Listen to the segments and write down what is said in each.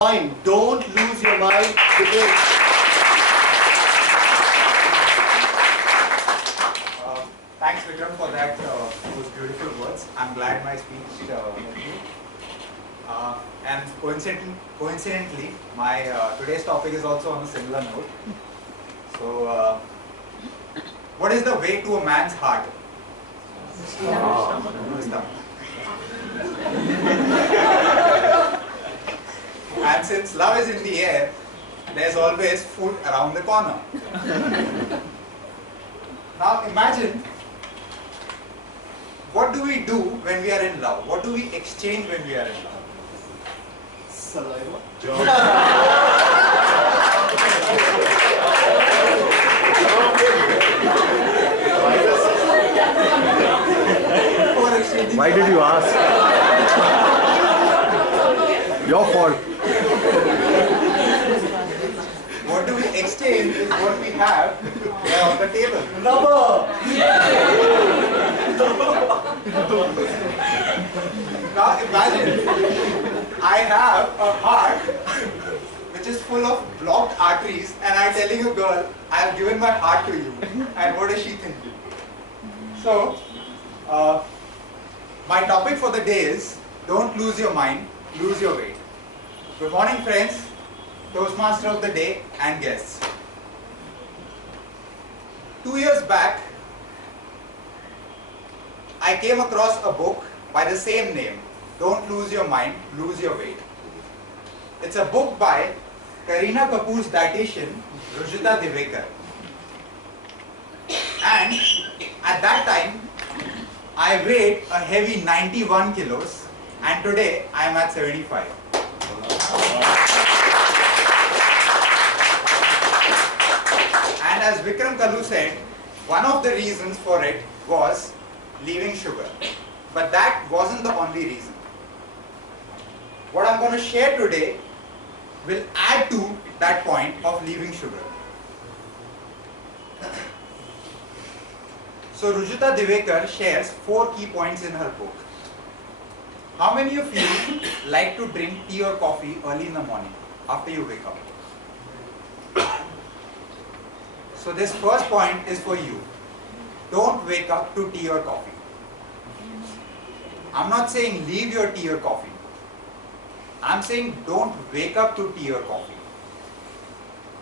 mind. Don't lose your mind. Thanks, Vikram, for those beautiful words. I'm glad my speech helped you. And coincidentally, my today's topic is also on a similar note. So, what is the way to a man's heart? Stomach. And since love is in the air, there's always food around the corner. Now imagine, what do we do when we are in love? What do we exchange when we are in love? Saliva. Why did you ask? Your fault. What do we exchange is what we have here on the table. Rubber. Now imagine, I have a heart which is full of blocked arteries, and I'm telling you, girl, I have given my heart to you. And what is she thinking? So, my topic for the day is, don't lose your mind, lose your weight. Good morning, friends, Toastmaster of the day and guests. 2 years back, I came across a book by the same name, Don't Lose Your Mind, Lose Your Weight. It's a book by Kareena Kapoor's dietitian, Rujita Divekar. And at that time, I weighed a heavy 91 kilos, and today I am at 75. And as Vikram Kalu said, one of the reasons for it was leaving sugar. But that wasn't the only reason. What I'm going to share today will add to that point of leaving sugar. So Rujita Divekar shares 4 key points in her book. How many of you like to drink tea or coffee early in the morning after you wake up? So this first point is for you. Don't wake up to tea or coffee. I'm not saying leave your tea or coffee. I'm saying don't wake up to tea or coffee.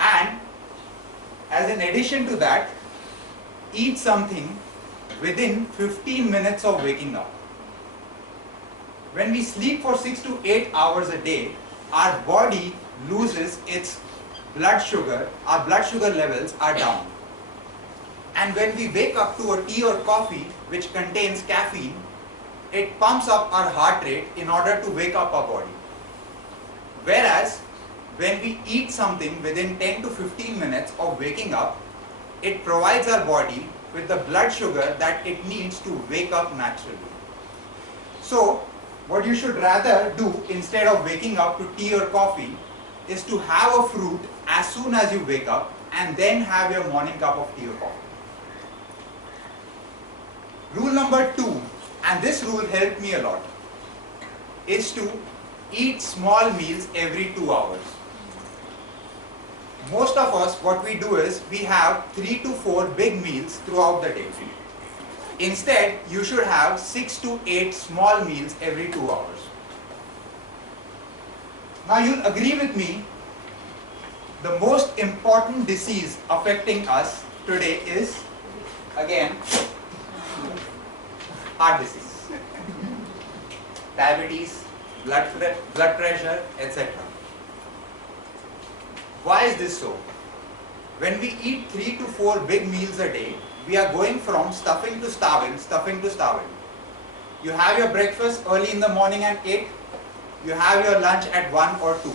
And as an addition to that, eat something within 15 minutes of waking up. When we sleep for 6 to 8 hours a day, our body loses its blood sugar, our blood sugar levels are down. And when we wake up to a tea or coffee which contains caffeine, it pumps up our heart rate in order to wake up our body. Whereas when we eat something within 10 to 15 minutes of waking up, it provides our body with the blood sugar that it needs to wake up naturally. So what you should rather do instead of waking up to tea or coffee is to have a fruit as soon as you wake up and then have your morning cup of tea or coffee. Rule number 2, and this rule helped me a lot, is to eat small meals every 2 hours. Most of us, what we do is we have 3 to 4 big meals throughout the day. Instead, you should have 6 to 8 small meals every 2 hours. Now you'll agree with me, the most important disease affecting us today is, again, heart disease, diabetes, blood pressure, etc. Why is this so? When we eat 3 to 4 big meals a day, we are going from stuffing to starving, stuffing to starving. You have your breakfast early in the morning at 8, you have your lunch at 1 or 2.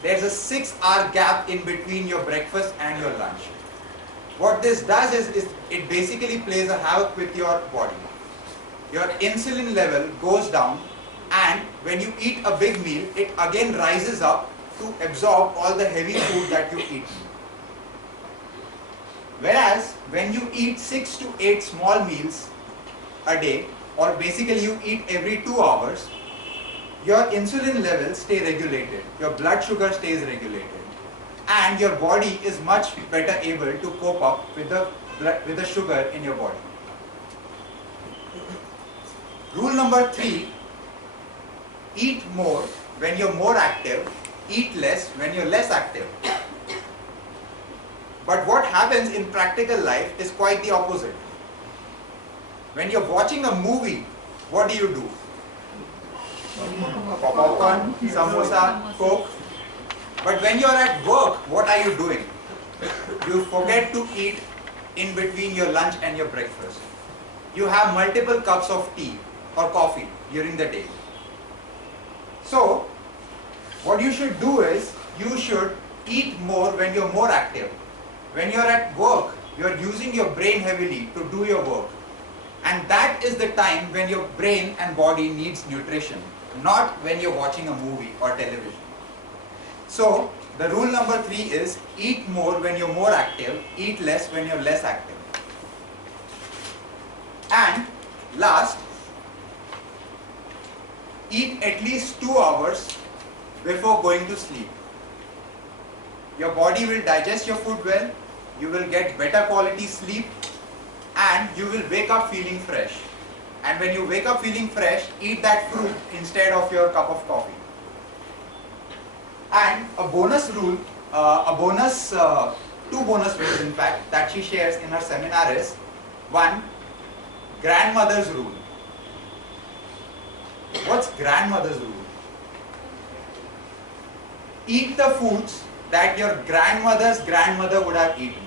There's a 6-hour gap in between your breakfast and your lunch. What this does is it basically plays a havoc with your body. Your insulin level goes down, and when you eat a big meal, it again rises up to absorb all the heavy food that you eat. Whereas when you eat 6 to 8 small meals a day, or basically you eat every 2 hours, your insulin levels stay regulated, your blood sugar stays regulated, and your body is much better able to cope up with the sugar in your body. Rule number 3, eat more when you're more active, eat less when you're less active. But what happens in practical life is quite the opposite. When you're watching a movie, what do? Popcorn, samosa, coke. But when you're at work, what are you doing? You forget to eat in between your lunch and your breakfast. You have multiple cups of tea or coffee during the day. So, what you should do is, you should eat more when you're more active. When you're at work, you're using your brain heavily to do your work. And that is the time when your brain and body needs nutrition, not when you're watching a movie or television. So, the rule number 3 is, eat more when you're more active, eat less when you're less active. And last, eat at least 2 hours before going to sleep. Your body will digest your food well, you will get better quality sleep, and you will wake up feeling fresh. And when you wake up feeling fresh, eat that fruit instead of your cup of coffee. And a bonus rule, two bonus rules in fact, that she shares in her seminar is, 1, grandmother's rule. What's grandmother's rule? Eat the foods that your grandmother's grandmother would have eaten.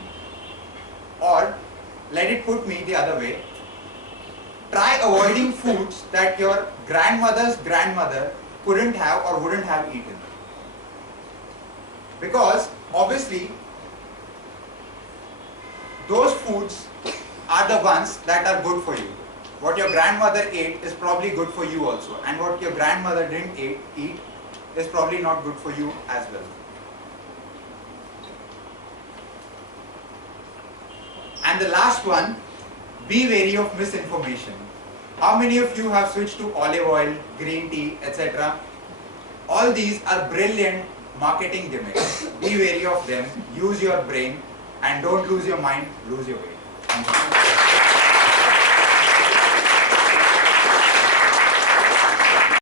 Or, let it put me the other way, try avoiding foods that your grandmother's grandmother couldn't have or wouldn't have eaten. Because, obviously, those foods are the ones that are good for you. What your grandmother ate is probably good for you also, and what your grandmother didn't eat is probably not good for you as well. And the last one, be wary of misinformation. How many of you have switched to olive oil, green tea, etc.? All these are brilliant marketing gimmicks. Be wary of them, use your brain, and don't lose your mind, lose your way. Thank you.